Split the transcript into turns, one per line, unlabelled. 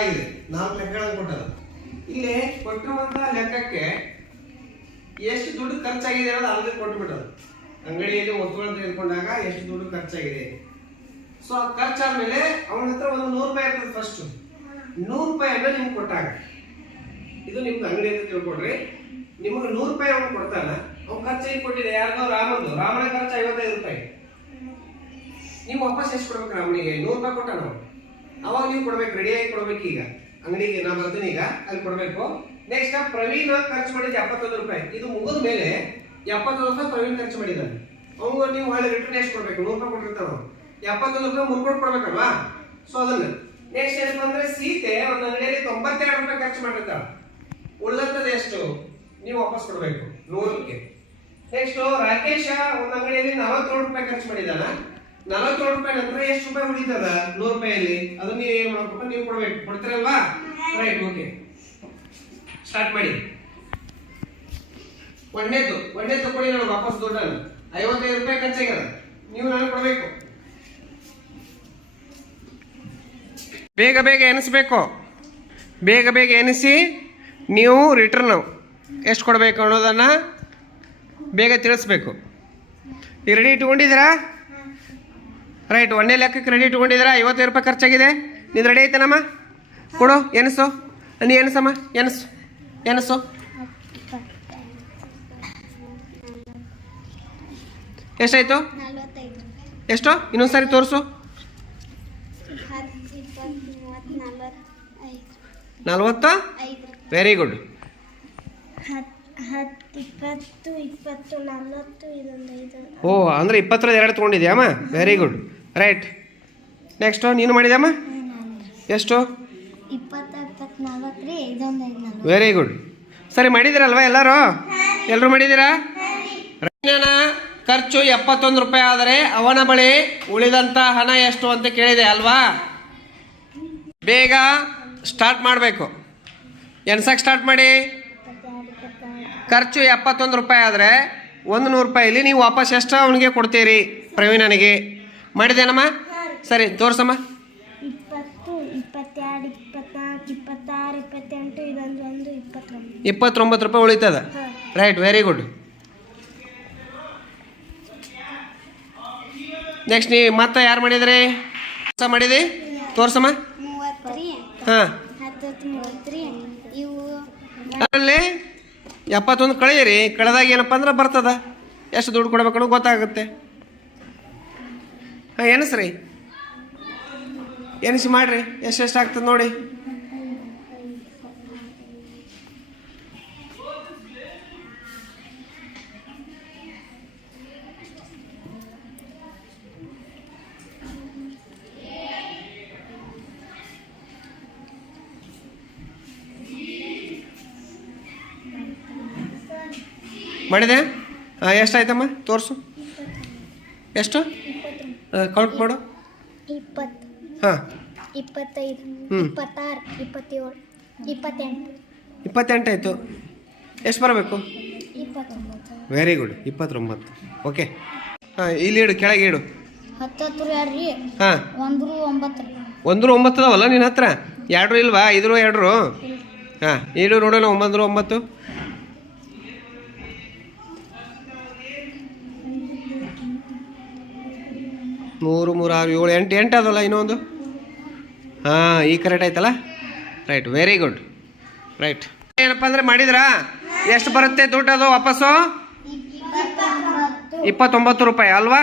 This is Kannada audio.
ಕೊಡಾಗಿದೆ ನಾಲ್ಕು ಲೆಕ್ಕಗಳನ್ನು ಕೊಟ್ಟದ ಇಲ್ಲಿ ಕೊಟ್ಟಿರುವಂತಹ ಲೆಕ್ಕಕ್ಕೆ ಎಷ್ಟು ದುಡ್ಡು ಖರ್ಚಾಗಿದೆ ಅನ್ನೋದು ಅಲ್ಲಿಗೆ ಕೊಟ್ಬಿಟ್ಟದು ಅಂಗಡಿಯಲ್ಲಿ ವಸ್ತುಗಳನ್ನು ತೆಗೆದುಕೊಂಡಾಗ ಎಷ್ಟು ದುಡ್ಡು ಖರ್ಚಾಗಿದೆ. ಸೊ ಆ ಖರ್ಚಾದ್ಮೇಲೆ ಅವನ ಹತ್ರ ಒಂದು ನೂರು ರೂಪಾಯಿ ಇರ್ತದೆ ಫಸ್ಟ್ ನೂರು ರೂಪಾಯಿಯನ್ನ ನಿಮ್ಗೆ ಕೊಟ್ಟಾಗ. ಇದು ನಿಮ್ಗೆ ಅಂಗಡಿ ಅಂತ ತಿಳ್ಕೊಡ್ರಿ ನಿಮಗೆ ನೂರು ರೂಪಾಯಿ ಅವನು ಕೊಡ್ತಾನ. ಅವ್ನು ಖರ್ಚು ಏನು ಕೊಟ್ಟಿದೆ? ಯಾರಿಗೋ ರಾಮಂದು. ರಾಮನ ಖರ್ಚು ಐವತ್ತೈದು ರೂಪಾಯಿ. ನೀವು ವಾಪಸ್ ಎಷ್ಟು ಕೊಡ್ಬೇಕು ರಾಮನಿಗೆ? ನೂರು ರೂಪಾಯಿ ಕೊಟ್ಟ ನಾವು ಅವಾಗ ನೀವು ಕೊಡ್ಬೇಕು ರೆಡಿಯಾಗಿ ಕೊಡ್ಬೇಕು ಈಗ. ಅಂಗಡಿಗೆ ನಾ ಬರ್ತೀನಿ ಈಗ, ಅಲ್ಲಿ ಕೊಡ್ಬೇಕು. ನೆಕ್ಸ್ಟ್ ಪ್ರವೀಣ್ ಖರ್ಚು ಮಾಡಿದ ಎಪ್ಪತ್ತೊಂದು ರೂಪಾಯಿ. ಇದು ಮುಗಿದ ಮೇಲೆ ಎಪ್ಪತ್ತೊಂದು ರೂಪಾಯಿ ಪ್ರವೀಣ್ ಖರ್ಚು ಮಾಡಿದ್ದಾನೆ. ಅವ್ನು ನೀವು ಹಳೆ ರಿಟರ್ನ್ ಎಷ್ಟು ಕೊಡ್ಬೇಕು? ನೂರು ರೂಪಾಯಿ ಕೊಟ್ಟಿರ್ತಾನ ಎಪ್ಪತ್ತೊಂದು ರೂಪಾಯಿ ಮುರ್ಕೊಂಡು ಕೊಡ್ಬೇಕಲ್ವಾ? ಸೊ ಅದನ್ನ. ನೆಕ್ಸ್ಟ್ ಏನಪ್ಪ ಅಂದ್ರೆ ಸೀತೆ ಒಂದು ಅಂಗಡಿಯಲ್ಲಿ ತೊಂಬತ್ತೆರಡು ರೂಪಾಯಿ ಖರ್ಚು ಮಾಡಿರ್ತಾಳ. ಉಳಿದಂತದ್ದು ಎಷ್ಟು? ನೀವು ವಾಪಸ್ ಕೊಡ್ಬೇಕು. ನೂರಕ್ಕೆ. ನೆಕ್ಸ್ಟ್ ರಾಕೇಶ ಒಂದು ಅಂಗಡಿಯಲ್ಲಿ ನಲವತ್ತೇಳು ರೂಪಾಯಿ ಖರ್ಚು ಮಾಡಿದಾನ ನಲವತ್ತೇಳು ರೂಪಾಯಿ ನಂತರ ಎಷ್ಟು ರೂಪಾಯಿ ಉಳಿತದ? ನೂರು ರೂಪಾಯಲ್ಲಿ? ಅದನ್ನ ನೀವು ಏನ್ ಮಾಡ್ಬೇಕು? ನೀವು ಕೊಡ್ಬೇಕು. ಕೊಡ್ತೀರಲ್ವಾ? ರೈಟ್ ಓಕೆ ಸ್ಟಾರ್ಟ್ ಮಾಡಿ. ಒಂದೇದು ಒಂದೇದು ಕೊಡಿ ನನಗೆ ವಾಪಸ್ ದುಡ್ಡನ್ನು. ಐವತ್ತೈದು ರೂಪಾಯಿ ಖರ್ಚಾಗ್ಯದ. ನೀವು ನಾನು ಕೊಡ್ಬೇಕು. ಬೇಗ ಬೇಗ ಎನಿಸ್ಬೇಕು. ಬೇಗ ಬೇಗ ಎನಿಸಿ ನೀವು ರಿಟರ್ನ್ ಎಷ್ಟು ಕೊಡಬೇಕು ಅನ್ನೋದನ್ನು ಬೇಗ ತಿಳಿಸ್ಬೇಕು. ಈಗ ರೆಡಿ ಇಟ್ಕೊಂಡಿದ್ದೀರಾ? ರೈಟ್ ಒಂದೇ ಲೆಕ್ಕ ಕ್ರೆಡಿಟ್ ಇಟ್ಕೊಂಡಿದ್ದೀರಾ? ಐವತ್ತೈದು ರೂಪಾಯಿ ಖರ್ಚಾಗಿದೆ. ನೀನು ರೆಡಿ ಐತನಮ್ಮ? ಕೊಡು ಎನಸು ನೀ ಎನಸಮ್ಮ ಎನಸು ಎನಸು ಎಷ್ಟಾಯ್ತು? ಎಷ್ಟು? ಇನ್ನೊಂದು ಸಾರಿ ತೋರಿಸು. ನಲ್ವತ್ತ? ವೆರಿ ಗುಡ್ ಓ ಅಂದರೆ ಇಪ್ಪತ್ತರ ಎರಡು ತೊಗೊಂಡಿದ್ಯಾಮ್ಮ ವೆರಿ ಗುಡ್ ರೈಟ್ ನೆಕ್ಸ್ಟು ನೀನು ಮಾಡಿದಮ್ಮ ಎಷ್ಟು? ವೆರಿ ಗುಡ್ ಸರಿ ಮಾಡಿದ್ದೀರಲ್ವ ಎಲ್ಲರೂ? ಎಲ್ಲರೂ ಮಾಡಿದ್ದೀರಾ? ರೈತನ ಖರ್ಚು ಎಪ್ಪತ್ತೊಂದು ರೂಪಾಯಿ ಆದರೆ ಅವನ ಬಳಿ ಉಳಿದಂತ ಹಣ ಎಷ್ಟು ಅಂತ ಕೇಳಿದೆ ಅಲ್ವಾ? ಬೇಗ ಸ್ಟಾರ್ಟ್ ಮಾಡಬೇಕು. ಎನ್ಸಕ್ಕೆ ಸ್ಟಾರ್ಟ್ ಮಾಡಿ. ಖರ್ಚು ಎಪ್ಪತ್ತೊಂದು ರೂಪಾಯಿ ಆದರೆ ಒಂದು ನೂರು ರೂಪಾಯಿಲಿ ನೀವು ವಾಪಸ್ ಎಷ್ಟು ಅವನಿಗೆ ಕೊಡ್ತೀರಿ ಪ್ರವೀಣನಿಗೆ? ಮಾಡಿದೇನಮ್ಮ? ಸರಿ ತೋರ್ಸಮ್ಮ.
ಇಪ್ಪತ್ತು ಇಪ್ಪತ್ತೆರಡು ಇಪ್ಪತ್ನಾಲ್ಕು ಇಪ್ಪತ್ತಾರು ಇಪ್ಪತ್ತೆಂಟು ಇದೊಂದು ಒಂದು ಇಪ್ಪತ್ತೊಂದು
ಇಪ್ಪತ್ತೊಂಬತ್ತು ರೂಪಾಯಿ ಉಳಿತದ? ರೈಟ್ ವೆರಿ ಗುಡ್ ನೆಕ್ಸ್ಟ್ ನೀ ಮತ್ತೆ ಯಾರು ಮಾಡಿದ್ರಿ? ಕೆಲಸ ಮಾಡಿದಿ? ತೋರ್ಸಮ್ಮ. ಹಾಂ. ಅದರಲ್ಲಿ ಎಪ್ಪತ್ತೊಂದು ಕಳೆಯಿರಿ. ಕಳೆದಾಗ ಏನಪ್ಪ ಅಂದ್ರೆ ಬರ್ತದ? ಎಷ್ಟು ದುಡ್ಡು ಕೊಡ್ಬೇಕು ಗೊತ್ತಾಗುತ್ತೆ. ಹಾಂ ಎನಸ್ರಿ ಎನಿಸಿ ಮಾಡ್ರಿ ಎಷ್ಟೆಷ್ಟು ಆಗ್ತದೆ ನೋಡಿ. ಮಾಡಿದೆ? ಹಾಂ ಎಷ್ಟಾಯ್ತಮ್ಮ? ತೋರಿಸು. ಎಷ್ಟು? ಕೌಂಟ್ ಮಾಡು.
ಇಪ್ಪತ್ತು.
ಹಾಂ.
ಇಪ್ಪತ್ತೈದು. ಇಪ್ಪತ್ತಾರು ಇಪ್ಪತ್ತೇಳು ಇಪ್ಪತ್ತೆಂಟು.
ಇಪ್ಪತ್ತೆಂಟು ಆಯಿತು. ಎಷ್ಟು ಬರಬೇಕು?
ಇಪ್ಪತ್ತೊಂಬತ್ತು.
ವೆರಿ ಗುಡ್ ಇಪ್ಪತ್ತೊಂಬತ್ತು. ಓಕೆ ಹಾಂ ಇಲ್ಲಿ ಇಡು ಕೆಳಗೆ ಇಡು.
ಹತ್ತತ್ತು ಎರಡು ರೀ
ಹಾಂ.
ಒಂದು ಒಂಬತ್ತು
ಒಂದ್ರು ಒಂಬತ್ತು ಅದಾವಲ್ಲ ನಿನ್ನ ಹತ್ರ? ಎರಡ್ರು ಇಲ್ವಾ? ಇದ್ರು ಎರಡ್ರು? ಹಾಂ ಇಡು ನೋಡೋಣ ಒಂಬಂದ್ರು ಒಂಬತ್ತು. ಮೂರು ಮೂರು, ಆರು, ಏಳು, ಎಂಟು ಎಂಟು ಅದಲ್ಲ ಇನ್ನೊಂದು? ಹಾಂ, ಈ ಕರೆಕ್ಟ್ ಆಯ್ತಲ್ಲ? ರೈಟ್ ವೆರಿ ಗುಡ್ ರೈಟ್ ಏನಪ್ಪ ಅಂದರೆ ಮಾಡಿದ್ರಾ? ಎಷ್ಟು ಬರುತ್ತೆ ದುಡ್ಡು ಅದು ವಾಪಸ್ಸು ಇಪ್ಪತ್ತೊಂಬತ್ತು ರೂಪಾಯಿ ಅಲ್ವಾ?